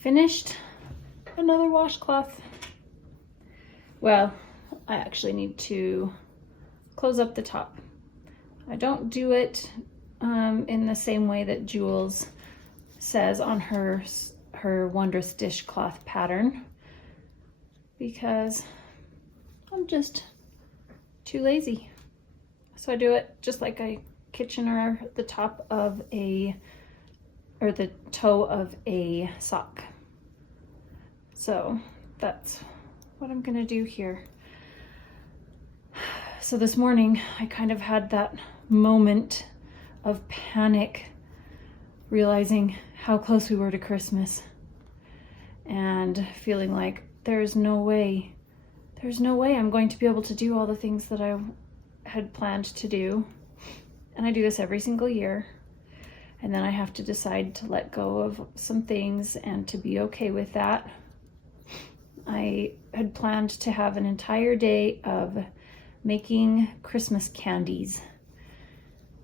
finished another washcloth. Well, I actually need to close up the top. I don't do it in the same way that Jules says on her Wondrous Dishcloth pattern, because I'm just too lazy. So I do it just like I Kitchener the top of the toe of a sock. So that's what I'm gonna do here. So this morning I kind of had that moment of panic, realizing how close we were to Christmas and feeling like there's no way I'm going to be able to do all the things that I had planned to do. And I do this every single year. And then I have to decide to let go of some things and to be okay with that. I had planned to have an entire day of making Christmas candies.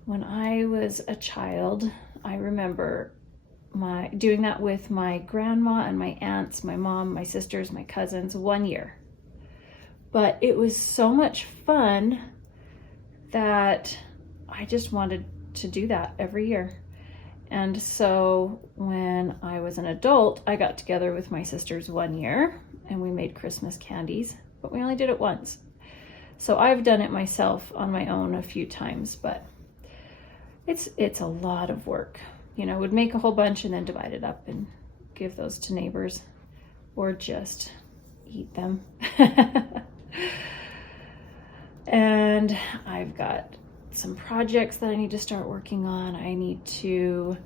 When I was a child, I remember doing that with my grandma and my aunts, my mom, my sisters, my cousins, 1 year. But it was so much fun that I just wanted to do that every year. And so when I was an adult, I got together with my sisters 1 year and we made Christmas candies, but we only did it once. So I've done it myself on my own a few times, but it's a lot of work. You know, would make a whole bunch and then divide it up and give those to neighbors or just eat them. And I've got some projects that I need to start working on. I need to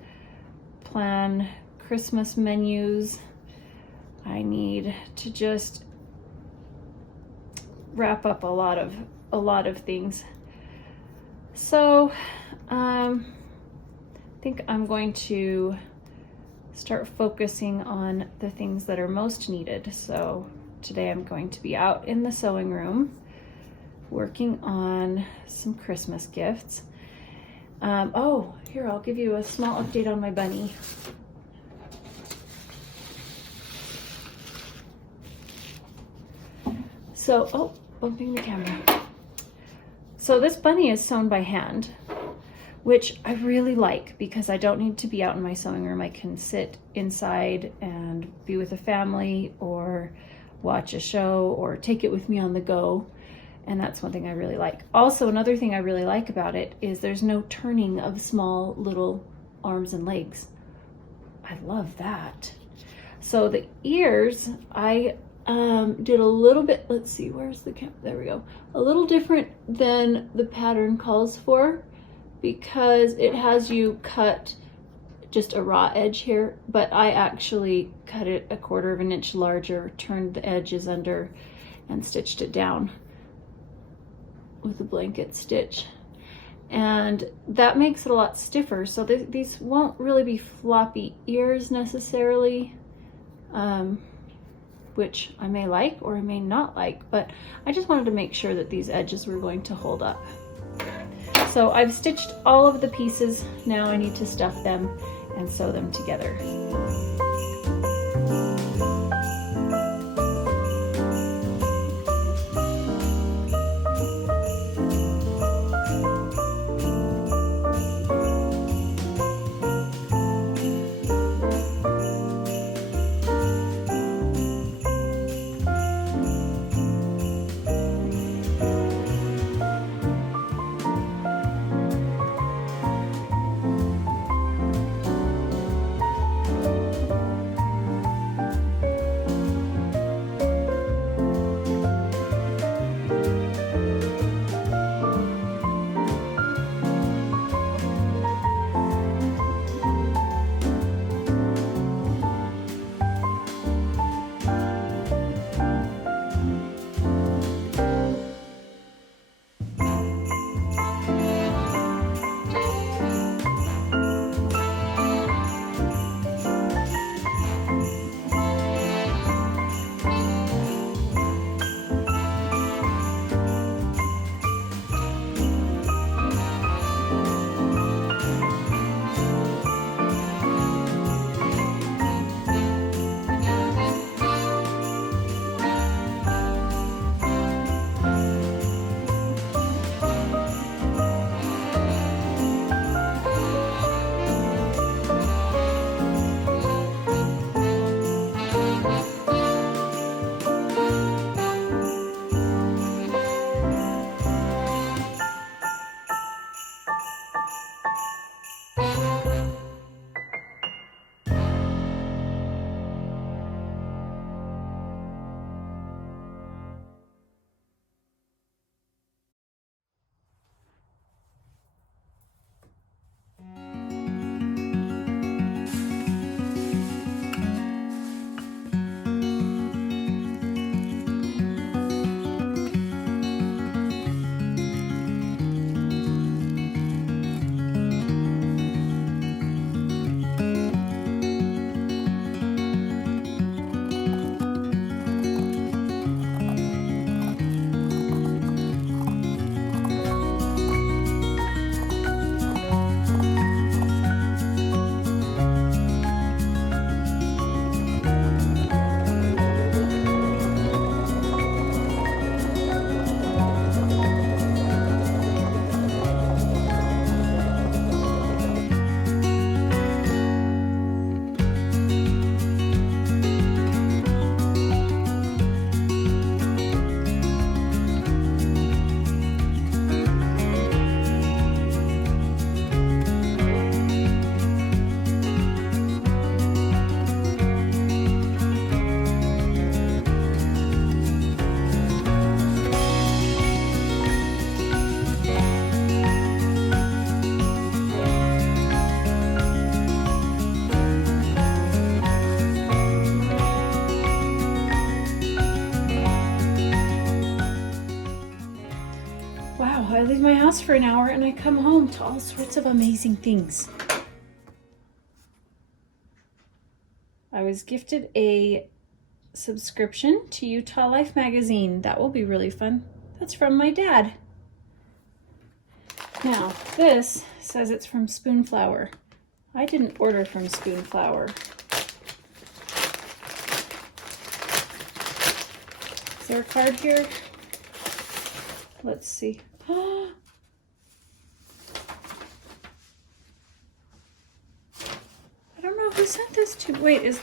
plan Christmas menus. I need to just wrap up a lot of things. So I think I'm going to start focusing on the things that are most needed. So today I'm going to be out in the sewing room working on some Christmas gifts. Oh, here, I'll give you a small update on my bunny. So, oh, bumping the camera. So this bunny is sewn by hand, which I really like because I don't need to be out in my sewing room. I can sit inside and be with a family or watch a show or take it with me on the go. And that's one thing I really like. Also, another thing I really like about it is there's no turning of small little arms and legs. I love that. So the ears, I did a little bit, let's see, where's the camera? There we go. A little different than the pattern calls for because it has you cut just a raw edge here, but I actually cut it 1/4 of an inch larger, turned the edges under and stitched it down with a blanket stitch. And that makes it a lot stiffer. So these won't really be floppy ears necessarily, which I may like or I may not like, but I just wanted to make sure that these edges were going to hold up. So I've stitched all of the pieces. Now I need to stuff them and sew them together. I leave my house for an hour and I come home to all sorts of amazing things. I was gifted a subscription to Utah Life magazine. That will be really fun. That's from my dad. Now, this says it's from Spoonflower. I didn't order from Spoonflower. Is there a card here? Let's see. I don't know who sent this to. Wait, is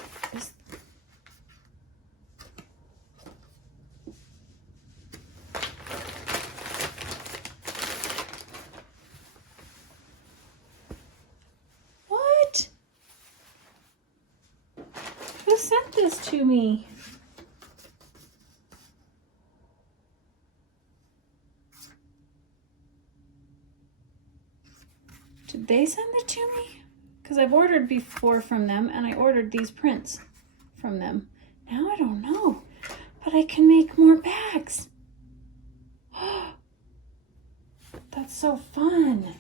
what? Who sent this to me? Did they send it to me? Because I've ordered before from them, and I ordered these prints from them. Now I don't know, but I can make more bags. That's so fun.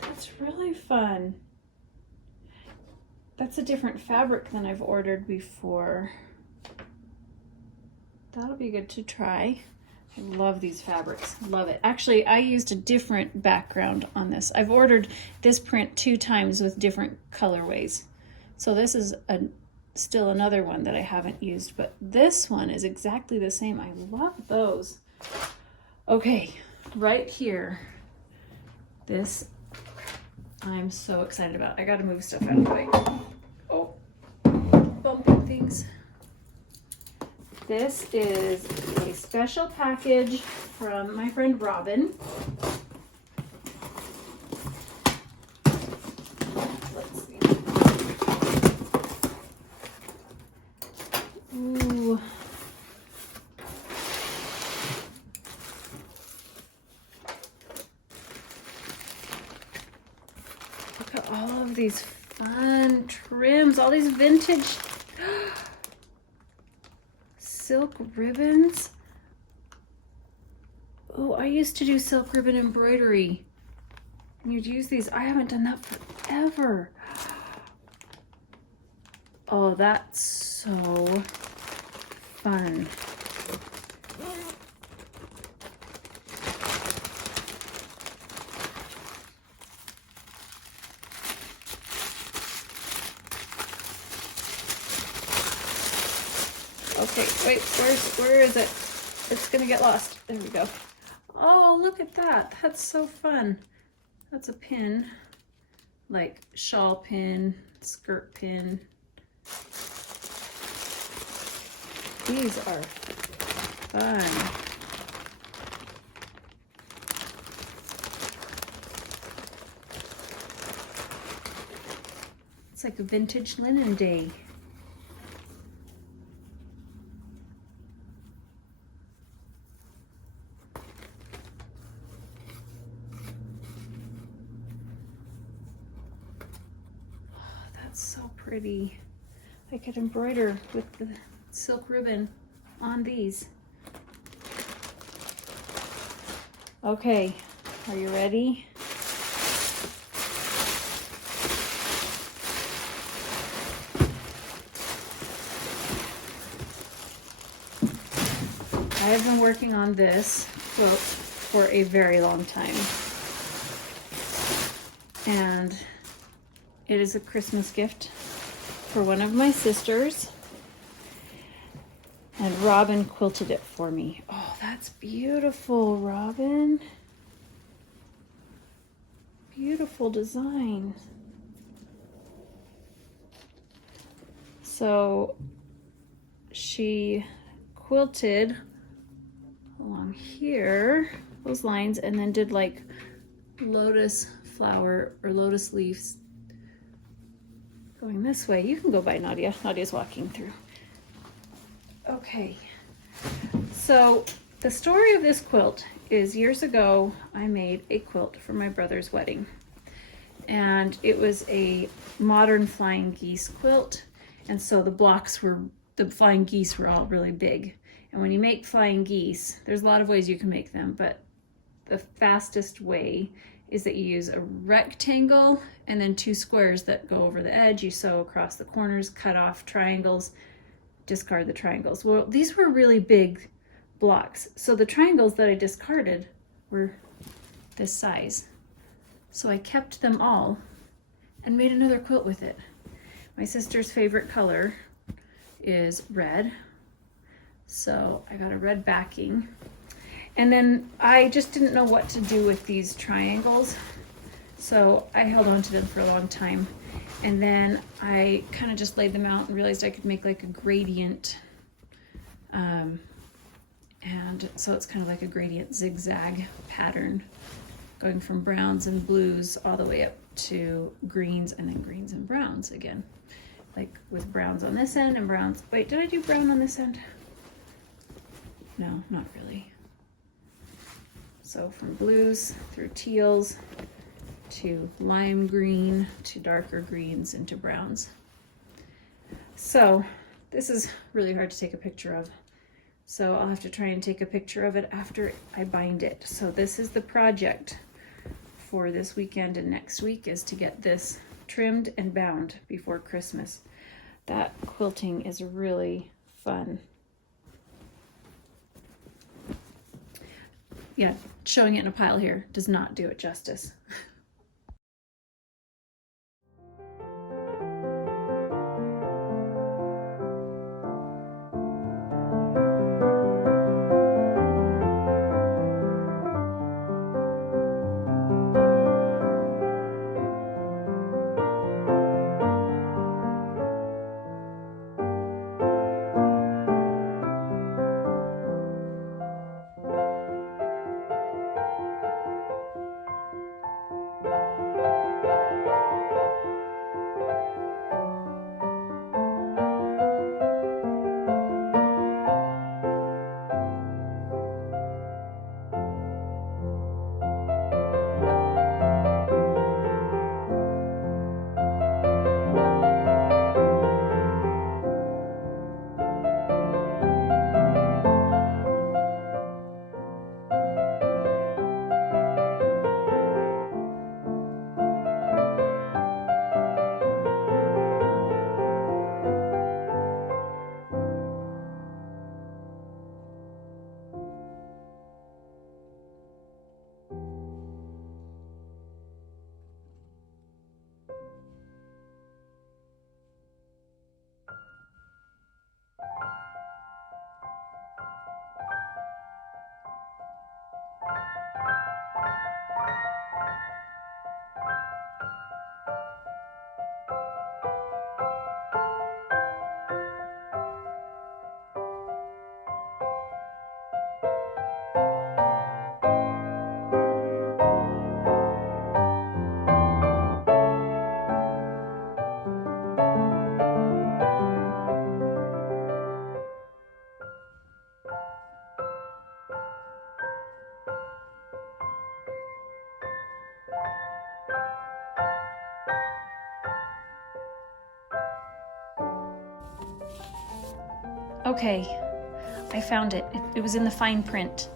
That's really fun. That's a different fabric than I've ordered before. That'll be good to try. I love these fabrics, love it. Actually, I used a different background on this. I've ordered this print 2 times with different colorways. So this is still another one that I haven't used, but this one is exactly the same. I love those. Okay, right here, this I'm so excited about. I gotta move stuff out of the way. Oh, bumping things. This is a special package from my friend Robin. Let's see. Ooh. Look at all of these fun trims, all these vintage silk ribbons. Oh, I used to do silk ribbon embroidery. And you'd use these. I haven't done that forever. Oh, that's so fun. Okay, wait, where is it? It's gonna get lost. There we go. Oh, look at that. That's so fun. That's a pin, like shawl pin, skirt pin. These are fun. It's like a vintage linen day. So pretty. I could embroider with the silk ribbon on these. Okay, are you ready? I have been working on this quilt for a very long time. And it is a Christmas gift for one of my sisters, and Robin quilted it for me. Oh, that's beautiful, Robin. Beautiful design. So she quilted along here, those lines, and then did like lotus flower or lotus leaves going this way. You can go by Nadia. Nadia's walking through. Okay, so the story of this quilt is years ago I made a quilt for my brother's wedding, and it was a modern flying geese quilt, and so the flying geese were all really big. And when you make flying geese, there's a lot of ways you can make them, but the fastest way is that you use a rectangle and then 2 squares that go over the edge. You sew across the corners, cut off triangles, discard the triangles. Well, these were really big blocks. So the triangles that I discarded were this size. So I kept them all and made another quilt with it. My sister's favorite color is red. So I got a red backing. And then I just didn't know what to do with these triangles. So I held on to them for a long time. And then I kind of just laid them out and realized I could make like a gradient. And so it's kind of like a gradient zigzag pattern going from browns and blues all the way up to greens and then greens and browns again. Like with browns on this end and browns. Wait, did I do brown on this end? No, not really. So from blues through teals to lime green to darker greens into browns. So this is really hard to take a picture of. So I'll have to try and take a picture of it after I bind it. So this is the project for this weekend and next week, is to get this trimmed and bound before Christmas. That quilting is really fun. Yeah, showing it in a pile here does not do it justice. Okay, I found it. It was in the fine print.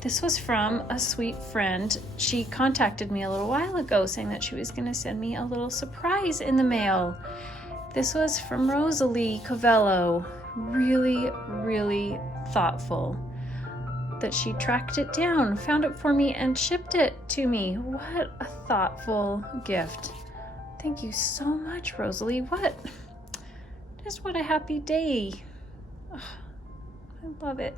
This was from a sweet friend. She contacted me a little while ago saying that she was going to send me a little surprise in the mail. This was from Rosalie Covello. Really, really thoughtful that she tracked it down, found it for me, and shipped it to me. What a thoughtful gift. Thank you so much, Rosalie. What a happy day. I love it.